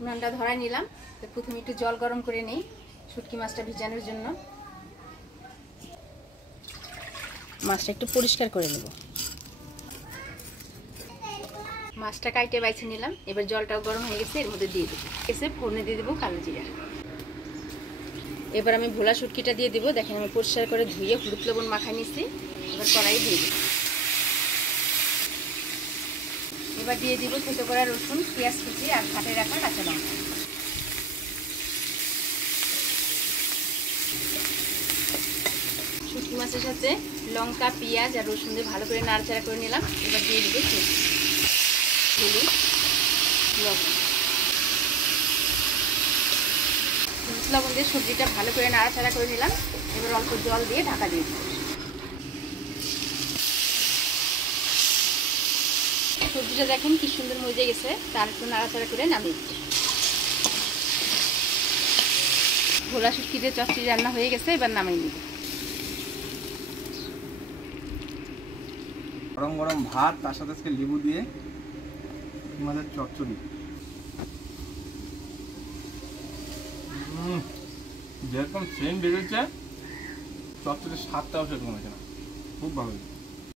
উনানটা ধরাই নিলাম। তো প্রথমে একটু জল গরম করে নিই শুটকি মাছটা ভিজানোর জন্য। মাছটা একটু পরিষ্কার করে নেব। মাছটা কাইটে বাইছে নিলাম। এবার জলটাও গরম হয়ে গেছে, এর মধ্যে দিয়ে দেবো। এসে ফোড়নে দিয়ে দেবো কালো জিরা। এবার আমি ভোলা শুটকিটা দিয়ে দেবো। দেখেন আমি পরিষ্কার করে ধুয়ে হলুদ লবণ মাখাই নিচ্ছি। এবার কড়াই দিয়ে দেবো। এবার দিয়ে দিব ছোটো করা রসুন, পেঁয়াজ কুচি আর কাটে রাখা কাঁচা লঙ্কা। শুটকি মাছের সাথে লঙ্কা, পেঁয়াজ আর রসুন দিয়ে ভালো করে নাড়াচাড়া করে নিলাম। এবার দিয়ে দিব হলুদ, লবণ। হলুদ লবণ দিয়ে সবজিটা ভালো করে নাড়াচাড়া করে নিলাম। এবার অল্প জল দিয়ে ঢাকা দিয়ে দিব। সবজিটা দেখেন কি সুন্দর মজে গেছে, তার একটু নাড়াচাড়া করে নামিয়ে দিচ্ছি। ভোলা শুটকি দিয়ে চচ্চড়ি রান্না হয়ে গেছে, এবার নামিয়ে নিব। গরম গরম ভাত, তার সাথে আজকে লেবু দিয়ে মাছের চচ্চড়ি। যেরকম সেন্ট বেরোচ্ছে, চচ্চড়ির স্বাদটাও সেরকম হয়েছে না, খুব ভালো।